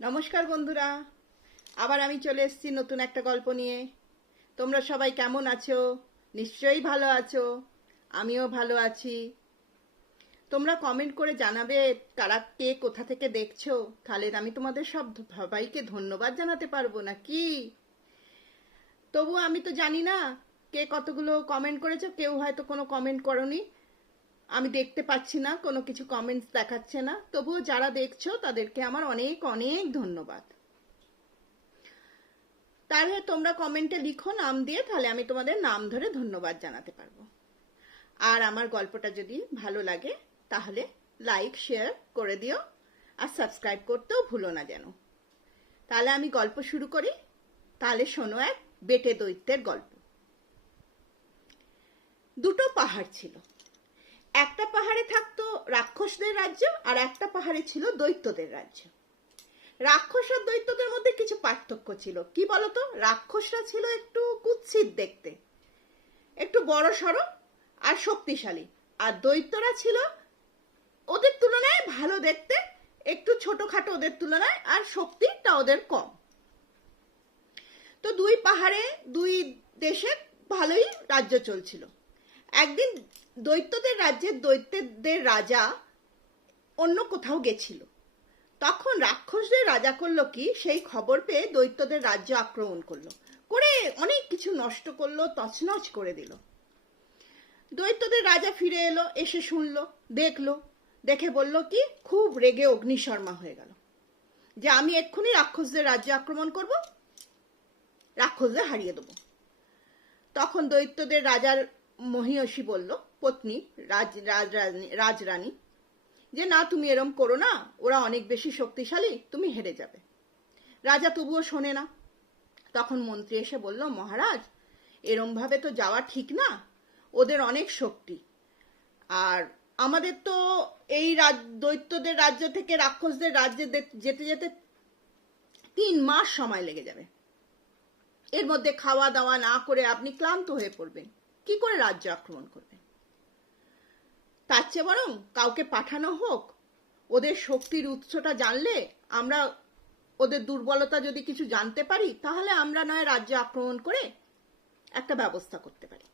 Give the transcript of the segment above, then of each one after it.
নমস্কার বন্ধুরা, আবার আমি চলে এসেছি নতুন একটা গল্প নিয়ে। তোমরা সবাই কেমন আছো? নিশ্চয়ই ভালো আছো। আমিও ভালো আছি। তোমরা কমেন্ট করে জানাবে কারা কে কোথা থেকে দেখছো, তাহলে আমি তোমাদের সবাইকে ধন্যবাদ জানাতে পারবো নাকি। তবু আমি তো জানি না কে কতগুলো কমেন্ট করেছো। কেউ হয়তো কোনো কমেন্ট করনি, আমি দেখতে পাচ্ছি না, কোনো কিছু কমেন্টস দেখাচ্ছে না। তবুও যারা দেখছো তাদেরকে আমার অনেক অনেক ধন্যবাদ। তাহলে তোমরা কমেন্টে লিখো নাম দিয়ে, তাহলে আমি তোমাদের নাম ধরে ধন্যবাদ জানাতে পারবো। আর আমার গল্পটা যদি ভালো লাগে তাহলে লাইক শেয়ার করে দিও, আর সাবস্ক্রাইব করতেও ভুলো না যেন। তাহলে আমি গল্প শুরু করি। তাহলে শোনো এক বেটে দৈত্যের গল্প। দুটো পাহাড় ছিল। একটা পাহাড়ে থাকতো রাক্ষসদের রাজ্য, আর একটা পাহাড়ে ছিল দৈত্যদের রাজ্য। রাক্ষস আর দৈত্যদের মধ্যে কিছু পার্থক্য ছিল। কি বলতো, রাক্ষসরা ছিল একটু কুৎসিত দেখতে, একটু বড় সড়ো আর শক্তিশালী। আর দৈত্যরা ছিল ওদের তুলনায় ভালো দেখতে, একটু ছোটখাটো ওদের তুলনায়, আর শক্তিটা ওদের কম। তো দুই পাহাড়ে দুই দেশে ভালোই রাজ্য চলছিল। একদিন দৈত্যদের রাজ্যের দৈত্যদের রাজা অন্য কোথাও গেছিল। তখন রাক্ষসদের রাজা করলো কি, সেই খবর পেয়ে দৈত্যদের রাজ্য আক্রমণ করলো, করে অনেক কিছু নষ্ট করলো, তছনছ করে দিল। দৈত্যদের রাজা ফিরে এলো, এসে শুনলো, দেখলো, দেখে বলল কি, খুব রেগে অগ্নিশর্মা হয়ে গেল যে আমি এক্ষুনি রাক্ষসদের রাজ্য আক্রমণ করব, রাক্ষসদের হারিয়ে দেবো। তখন দৈত্যদের রাজার মহিষী বলল, পত্নী রাজরানী, যে না, তুমি এরম করো না, ওরা অনেক বেশি শক্তিশালী, তুমি হেরে যাবে। রাজা তবুও শোনে না। তখন মন্ত্রী এসে বলল, মহারাজ, এরম ভাবে তো যাওয়া ঠিক না, ওদের অনেক শক্তি, আর আমাদের তো এই দৈত্যদের রাজ্য থেকে রাক্ষসদের রাজ্যে যেতে যেতে 3 মাস সময় লেগে যাবে। এর মধ্যে খাওয়া দাওয়া না করে আপনি ক্লান্ত হয়ে পড়বেন, কি করে রাজ্য আক্রমণ করবেন? তার চেয়ে বরং কাউকে পাঠানো হোক, ওদের শক্তির উৎসটা জানলে আমরা, ওদের দুর্বলতা যদি কিছু জানতে পারি, তাহলে আমরা নয় রাজ্য আক্রমণ করে একটা ব্যবস্থা করতে পারি।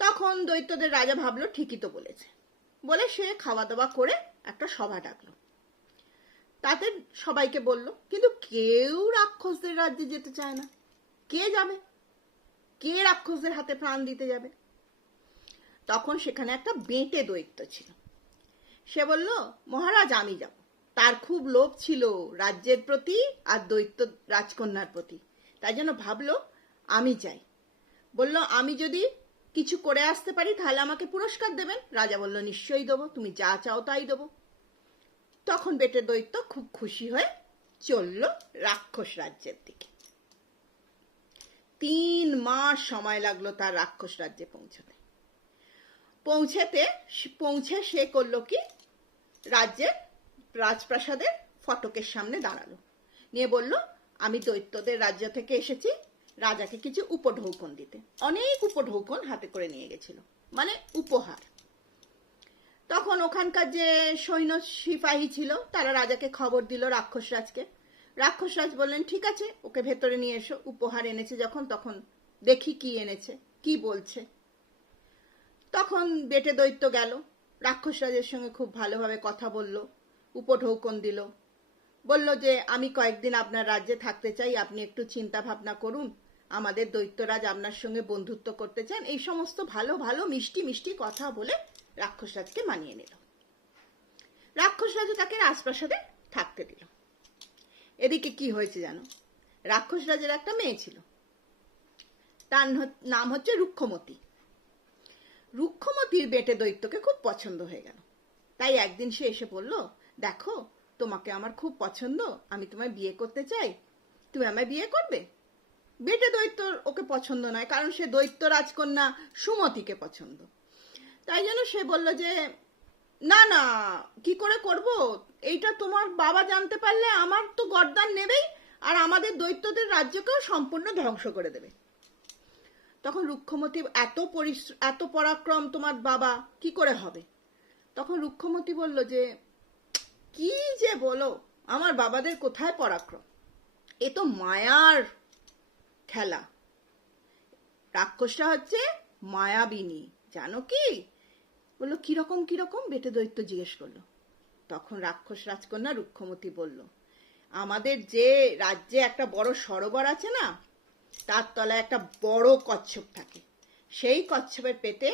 তখন দৈত্যদের রাজা ভাবলো ঠিকই তো বলেছে, বলে সে খাওয়া দাওয়া করে একটা সভা ডাকলো। তাতে সবাইকে বলল, কিন্তু কেউ রাক্ষসদের রাজ্যে যেতে চায় না। কে যাবে? কে রাক্ষসদের হাতে প্রাণ দিতে যাবে? তখন সেখানে একটা বেঁটে দৈত্য ছিল। সে বলল, মহারাজ, আমি যাব। তার খুব লোভ ছিল রাজ্যের প্রতি আর দৈত্য রাজকন্যার প্রতি, তাই জন্য ভাবলো আমি যাই। বলল, আমি যদি কিছু করে আসতে পারি তাহলে আমাকে পুরস্কার দেবেন। রাজা বলল, নিশ্চয়ই দেবো, তুমি যা চাও তাই দেবো। তখন বেটে দৈত্য খুব খুশি হয়ে চলল রাক্ষস রাজ্যের দিকে। 3 মাস সময় লাগলো তার রাক্ষস রাজ্যে পৌঁছতে। পৌঁছে সে করলো কি, রাজ্যের রাজপ্রাসাদের ফটকের সামনে দাঁড়ালো, নিয়ে বলল, আমি দৈত্যদের রাজ্য থেকে এসেছি রাজাকে কিছু উপঢৌকন দিতে। অনেক উপঢৌকন হাতে করে নিয়ে গেছিল, মানে উপহার। তখন ওখানকার যে সৈন্য সিপাহী ছিল তারা রাজাকে খবর দিল রাক্ষসরাজকে। রাক্ষসরাজ বললেন, ঠিক আছে, ওকে ভেতরে নিয়ে এসো, উপহার এনেছে যখন, তখন দেখি কি এনেছে, কি বলছে। তখন বেটে দৈত্য গেল, রাক্ষসরাজের সঙ্গে খুব ভালোভাবে কথা বলল, উপঢৌকন দিল, বলল যে আমি কয়েকদিন আপনার রাজ্যে থাকতে চাই, আপনি একটু চিন্তা ভাবনা করুন, আমাদের দৈত্যরাজ আপনার সঙ্গে বন্ধুত্ব করতে চান। এই সমস্ত ভালো ভালো মিষ্টি মিষ্টি কথা বলে রাক্ষসরাজকে মানিয়ে নিল। রাক্ষসরাজও তাকে রাজপ্রাসাদে থাকতে দিল। এদিকে কি হয়েছে জানো, রাক্ষসরাজের একটা মেয়ে ছিল, তার নাম হচ্ছে রুক্ষমতি। রুক্ষমতির বেটে দৈত্যকে খুব পছন্দ হয়ে গেল। তাই একদিন সে এসে বলল, দেখো, তোমাকে আমার খুব পছন্দ, আমি তোমায় বিয়ে করতে চাই, তুমি আমায় বিয়ে করবে? বেটে দৈত্য ওকে পছন্দ নয়, কারণ সে দৈত্য রাজকন্যা সুমতিকে পছন্দ। তাই জন্য সে বলল যে না না, কি করে করব, এইটা তোমার বাবা জানতে পারলে আমার তো গর্দান নেবেই, আর আমাদের দৈত্যদের রাজ্যকেও সম্পূর্ণ ধ্বংস করে দেবে। তখন রুক্ষমতি, এত পরাক্রম তোমার বাবা, কি করে হবে? তখন রুক্ষমতি বলল যে কি যে বলো, আমার বাবাদের কোথায় পরাক্রম, এ তো মায়ার খেলা। রাক্ষসটা হচ্ছে মায়াবিনী, জানো কি? বললো কিরকম কিরকম? বেটে দৈত্য জিজ্ঞেস করলো। তখন রাক্ষস রাজকন্যা রুক্ষমতী বলল, আমাদের যে রাজ্যে একটা বড় সরোবর আছে না, তার তলায় একটা বড় কচ্ছপ থাকে। সেই কচ্ছপের পেটে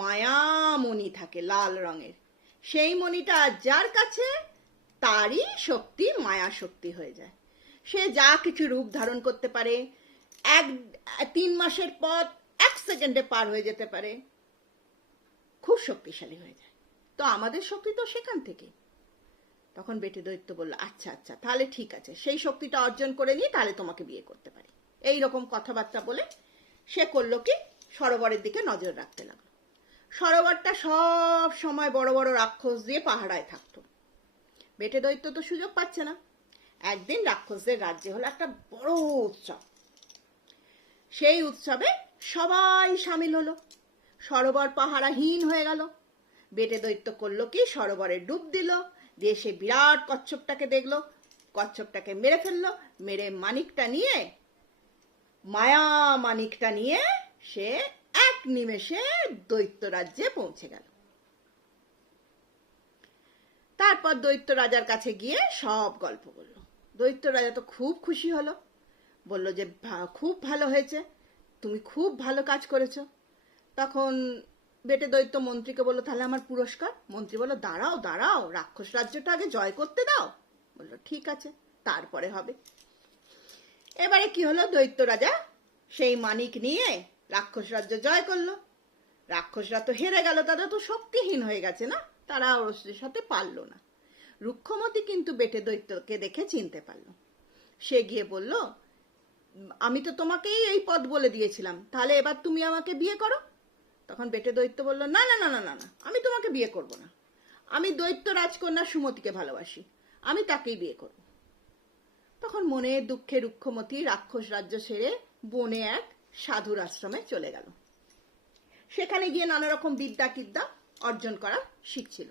মায়ামণি থাকে লাল রঙের। সেই মণিটা যার কাছে, তারই শক্তি মায়া শক্তি হয়ে যায়। সে যা কিছু রূপ ধারণ করতে পারে, 3 মাসের পথ 1 সেকেন্ডে পার হয়ে যেতে পারে, খুব শক্তিশালী হয়ে যায়। তো আমাদের শক্তি তো সেখান থেকে। তখন বেটে দৈত্য বলল, আচ্ছা আচ্ছা, তাহলে ঠিক আছে, সেই শক্তিটা অর্জন করে নিয়ে তাহলে তোমাকে বিয়ে করতে পারি। এই রকম কথাবার্তা বলে সে করলো কি, সরোবরের দিকে নজর রাখতে লাগলো। সরোবরটা সব সময় বড় বড় রাক্ষস দিয়ে পাহারায় থাকতো। বেটে দৈত্য তো সুযোগ পাচ্ছে না। একদিন রাক্ষসদের রাজ্যে হলো একটা বড় উৎসব। সেই উৎসবে সবাই সামিল হলো। সরোবর পাহারাহীন হয়ে গেল। বেটে দৈত্য করলো কি, সরোবরে ডুব দিল, দিয়ে সে বিরাট কচ্ছপটাকে দেখলো, কচ্ছপটাকে মেরে ফেললো। মেরে মানিকটা নিয়ে, মায়া মানিকটা নিয়ে সে 1 নিমেষে দৈত্য রাজ্যে পৌঁছে গেল। তারপর দৈত্য রাজার কাছে গিয়ে সব গল্প বলল। দৈত্য রাজা তো খুব খুশি হলো, বলল যে খুব ভালো হয়েছে, তুমি খুব ভালো কাজ করেছো। তখন বেটে দৈত্য মন্ত্রীকে বললো, তাহলে আমার পুরস্কার? মন্ত্রী বলল, দাঁড়াও দাঁড়াও, রাক্ষস রাজ্যটা আগে জয় করতে দাও। বললো ঠিক আছে, তারপরে হবে। এবারে কি হলো, দৈত্য রাজা সেই মানিক নিয়ে রাক্ষস রাজ্য জয় করলো। রাক্ষসরা তো হেরে গেল, তারা তো শক্তিহীন হয়ে গেছে না, তারা ওর সাথে পারলো না। রুক্ষমতী কিন্তু বেটে দৈত্যকে দেখে চিনতে পারলো। সে গিয়ে বলল, আমি তো তোমাকেই এই পদ বলে দিয়েছিলাম, তাহলে এবার তুমি আমাকে বিয়ে করো। তখন বেটে দৈত্য বলল, না না না না না না, আমি তোমাকে বিয়ে করব না। আমি দৈত্য রাজকন্যা সুমতিকে ভালোবাসি, আমি তাকেই বিয়ে করব। তখন মনে দুঃখে রুক্ষমতী রাক্ষস রাজ্য ছেড়ে বনে এক সাধুর আশ্রমে চলে গেল। সেখানে গিয়ে নানা রকম বিদ্যা টিদ্যা অর্জন করা শিখছিল।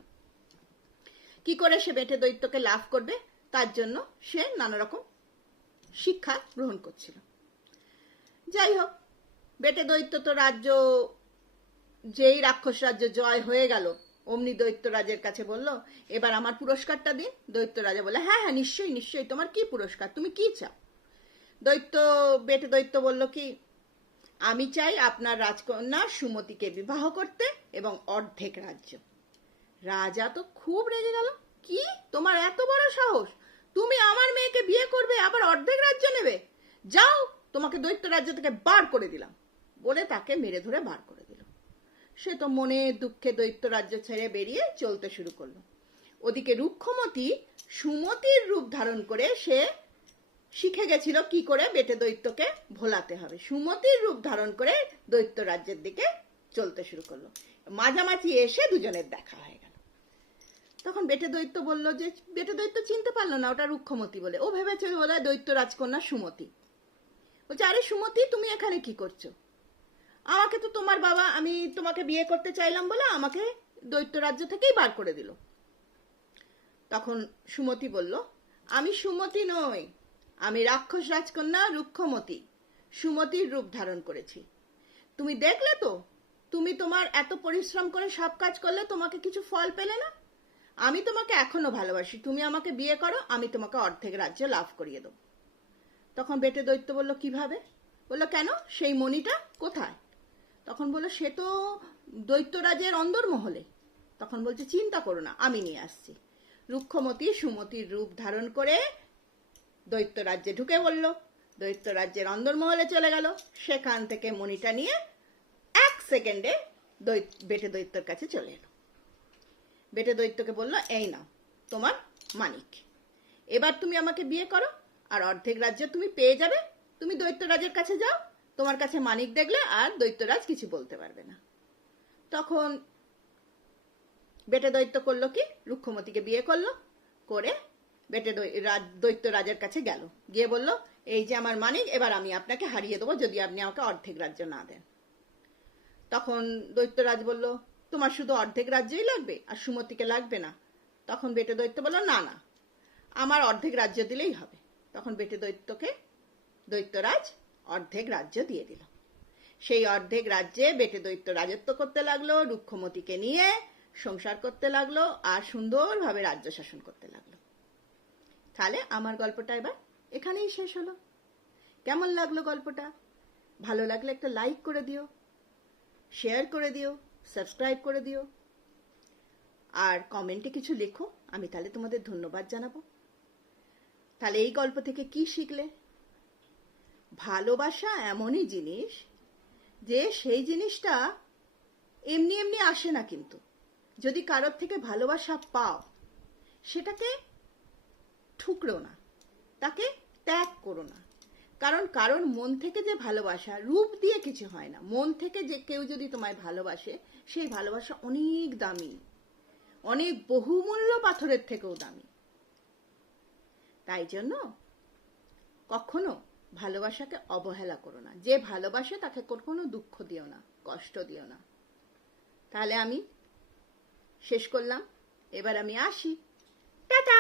কি করে সে বেটে দৈত্যকে লাভ করবে, তার জন্য সে নানা রকম শিক্ষা গ্রহণ করছিল। যাই হোক, বেটে দৈত্য তো রাজ্য, যেই রাক্ষস রাজ্য জয় হয়ে গেল, অমনি দৈত্যরাজের কাছে বলল, এবার আমার পুরস্কারটা দিন। দৈত্য রাজা বলে, হ্যাঁ হ্যাঁ, নিশ্চয়ই নিশ্চয়ই, তোমার কি পুরস্কার, তুমি কি চাও? বেটে দৈত্য বলল কি, আমি চাই আপনার রাজকন্যা সুমতিকে বিবাহ করতে এবং অর্ধেক রাজ্য। রাজা তো খুব রেগে গেল, কি তোমার এত বড় সাহস, তুমি আমার মেয়েকে বিয়ে করবে, আবার অর্ধেক রাজ্য নেবে? যাও, তোমাকে দৈত্য রাজ্য থেকে বার করে দিলাম, বলে তাকে মেরে ধরে বার করে দিল। সে তো মনে দুঃখে দৈত্য রাজ্য ছেড়ে বেরিয়ে চলতে শুরু করলো। ওদিকে রুক্ষমতী সুমতির রূপ ধারণ করে সে শিখে গেছিল কি করে বেটে দৈত্যকে ভোলাতে হবে। সুমতির রূপ ধারণ করে দৈত্য রাজ্যের দিকে চলতে শুরু করলো। মাঝামাঝি এসে দুজনের দেখা হয়ে গেল। তখন বেটে দৈত্য বলল যে, বেটে দৈত্য চিনতে পারলো না ওটা রুক্ষমতী বলে, ও ভেবেছে বলে দৈত্য রাজকন্যা সুমতি। বলছে, আরে সুমতি, তুমি এখানে কি করছো? আমাকে তো তোমার বাবা, আমি তোমাকে বিয়ে করতে চাইলাম বলে আমাকে দৈত্য রাজ্য থেকেই বার করে দিল। তখন সুমতি বলল, আমি সুমতি নই, আমি রাক্ষস রাজকন্যা রুক্ষমতী, সুমতির রূপ ধারণ করেছি। তুমি দেখলে তো, তুমি তোমার এত পরিশ্রম করে সব কাজ করলে, তোমাকে কিছু ফল পেলে না। আমি তোমাকে এখনো ভালোবাসি, তুমি আমাকে বিয়ে করো, আমি তোমাকে অর্ধেক রাজ্য লাভ করিয়ে দেবো। তখন বেটে দৈত্য বলল, কিভাবে? বলল, কেন, সেই মণিটা কোথায়? তখন বলল, সে তো দৈত্যরাজের অন্দরমহলে। তখন বলছে, চিন্তা করো না, আমি নিয়ে আসছি। রুক্ষমতী সুমতির রূপ ধারণ করে দৈত্য রাজ্যে ঢুকে পড়ল। দৈত্য রাজ্যের অন্দরমহলে চলে গেল। সেখান থেকে মণিটা নিয়ে 1 সেকেন্ডে বেটে দৈত্যর কাছে চলে এলো। বেটে দৈত্যকে বলল, এই নাও তোমার মানিক, এবার তুমি আমাকে বিয়ে করো, আর অর্ধেক রাজ্য তুমি পেয়ে যাবে। তুমি দৈত্যরাজের কাছে যাও, তোমার কাছে মানিক দেখলে আর দৈত্যরাজ কিছু বলতে পারবে না। তখন বেটে দৈত্য করলো কি, রুক্ষমতীকে বিয়ে করলো, করে বেটে দৈত্য রাজের কাছে গেল, গিয়ে বলল, এই যে আমার মানিক, এবার আমি আপনাকে হারিয়ে দেবো যদি আপনি আমাকে অর্ধেক রাজ্য না দেন। তখন দৈত্যরাজ বলল, তোমার শুধু অর্ধেক রাজ্যই লাগবে আর সুমতিকে লাগবে না? তখন বেটে দৈত্য বলল, না না, আমার অর্ধেক রাজ্য দিলেই হবে। তখন বেটে দৈত্যকে দৈত্যরাজ অর্ধেক রাজ্য দিয়ে দিল। সেই অর্ধেক রাজ্যে বেটে দৈত্য রাজত্ব করতে লাগলো, রুক্ষমতিকে নিয়ে সংসার করতে লাগলো, আর সুন্দরভাবে রাজ্য শাসন করতে লাগলো। তাহলে আমার গল্পটা এবার এখানেই শেষ হলো। কেমন লাগলো গল্পটা? ভালো লাগলে একটা লাইক করে দিও, শেয়ার করে দিও, সাবস্ক্রাইব করে দিও, আর কমেন্টে কিছু লেখো, আমি তাহলে তোমাদের ধন্যবাদ জানাবো। তাহলে এই গল্প থেকে কি শিখলে? ভালোবাসা এমনই জিনিস যে সেই জিনিসটা এমনি এমনি আসে না, কিন্তু যদি কারোর থেকে ভালোবাসা পাও সেটাকে ঠুকরো না, তাকে ত্যাগ করো না। কারণ মন থেকে যে ভালোবাসা, রূপ দিয়ে কিছু হয় না, মন থেকে যে কেউ যদি তোমায় ভালোবাসে সেই ভালোবাসা অনেক দামি, অনেক বহুমূল্য পাথরের থেকেও দামি। তাই জন্য কখনো ভালোবাসাকে অবহেলা করো না। যে ভালোবাসে তাকে কখনো দুঃখ দিও না, কষ্ট দিও না। তাহলে আমি শেষ করলাম, এবার আমি আসি। টাটা।